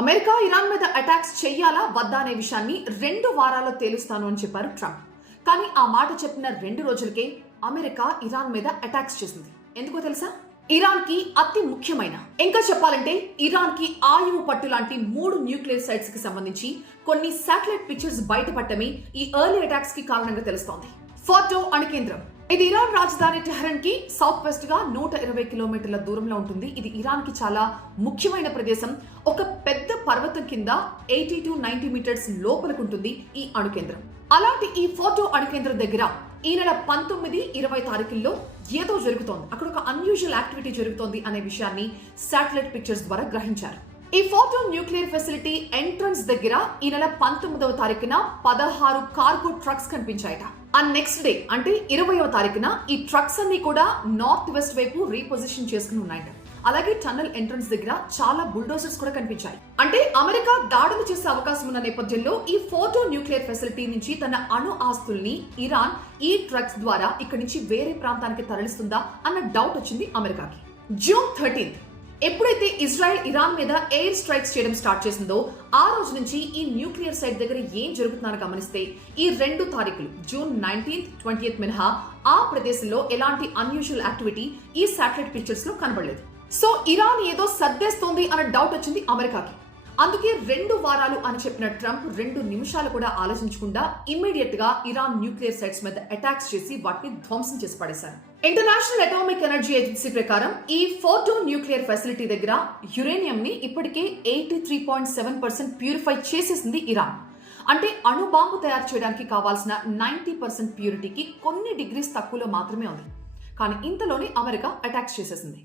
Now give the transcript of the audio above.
America Iran మీద attacks చెయ్యాలా వద్దా అనే విషయాన్ని 2 వారాల్లో తేలుస్తాను అని చెప్పారు ట్రంప్. కానీ ఆ మాట చెప్పిన 2 రోజులకే అమెరికా ఇరాన్ మీద అటాక్స్ చేసింది. ఎందుకో తెలుసా? ఇరాన్ కి అతి ముఖ్యమైన, ఇంకా చెప్పాలంటే ఇరాన్ కి ఆయువు పట్టు లాంటి 3 న్యూక్లియర్ సైట్స్ కి సంబంధించి కొన్ని శాటిలైట్ పిక్చర్స్ బయటపడటమే ఈ ఎర్లీ అటాక్స్ కి కారణంగా తెలుస్తోంది. ఫోర్డో అణు కేంద్రం ఇది ఇరాన్ రాజధాని టెహ్రాన్ కి సౌత్ వెస్ట్ గా 120 కిలోమీటర్ల దూరంలో ఉంటుంది. ఇది ఇరాన్ కి చాలా ముఖ్యమైన ప్రదేశం. ఒక పెద్ద పర్వతం కింద 80 to 90 మీటర్స్ లోపలికుంటుంది ఈ అణు కేంద్రం. అలాంటి ఈ ఫోర్డో అణు కేంద్రం దగ్గర ఈ నెల 19, 20 తారీఖుల్లో ఏదో జరుగుతోంది, అక్కడ ఒక అన్యూజువల్ యాక్టివిటీ జరుగుతోంది అనే విషయాన్ని శాటిలైట్ పిక్చర్స్ ద్వారా గ్రహించారు. ఈ ఫోర్డో న్యూక్లియర్ ఫెసిలిటీ ఎంట్రన్స్ దగ్గర ఈ నెల 19వ తారీఖున 16 కార్గో ట్రక్స్ కనిపించాయట. ఆ నెక్స్ట్ డే అంటే 20వ తారీఖున ఈ ట్రక్స్ అన్ని కూడా నార్త్ వెస్ట్ వైపు రీపొజిషన్ చేసుకుని ఉన్నాయట. అలాగే టన్నల్ ఎంట్రన్స్ దగ్గర చాలా బుల్డోజర్స్ కూడా కనిపించాయి. అంటే అమెరికా దాడులు చేసే అవకాశం ఉన్న నేపథ్యంలో ఈ ఫోర్డో న్యూక్లియర్ ఫెసిలిటీ నుంచి తన అణు ఆస్తుల్ని ఇరాన్ ఈ ట్రక్స్ ద్వారా ఇక్కడి నుంచి వేరే ప్రాంతానికి తరలిస్తుందా అన్న డౌట్ వచ్చింది అమెరికాకి. జూన్ 13 ఎప్పుడైతే ఇజ్రాయెల్ ఇరాన్ మీద ఎయిర్ స్ట్రైక్స్ చేయడం స్టార్ట్ చేసిందో ఆ రోజు నుంచి ఈ న్యూక్లియర్ సైట్ దగ్గర ఏం జరుగుతున్నారో గమనిస్తే ఈ 2 తారీఖులు జూన్ 19th, 20th మినహా ఆ ప్రదేశంలో ఎలాంటి అన్యూజువల్ యాక్టివిటీ ఈ శాటిలైట్ పిక్చర్స్ లో కనబడలేదు. సో ఇరాన్ ఏదో సర్దేస్తోంది అన్న డౌట్ వచ్చింది అమెరికాకి. అందుకే 2 వారాలు అని చెప్పిన ట్రంప్ 2 నిమిషాలు కూడా ఆలోచించకుండా ఇమ్మీడియట్ గా ఇరాన్ న్యూక్లియర్ సైట్స్ మీద అటాక్స్ చేసి వాటిని ధ్వంసం చేసి పడేశారు. ఇంటర్నేషనల్ అటామిక్ ఎనర్జీ ఏజెన్సీ ప్రకారం ఈ ఫోర్డో న్యూక్లియర్ ఫెసిలిటీ దగ్గర యురేనియం ని ఇప్పటికే 83.7% ప్యూరిఫై చేసేసింది ఇరాన్. అంటే అణు బాంబు తయారు చేయడానికి కావాల్సిన 90% ప్యూరిటీకి కొన్ని డిగ్రీస్ తక్కువలో మాత్రమే ఉంది. కానీ ఇంతలోనే అమెరికా అటాక్స్ చేసేసింది.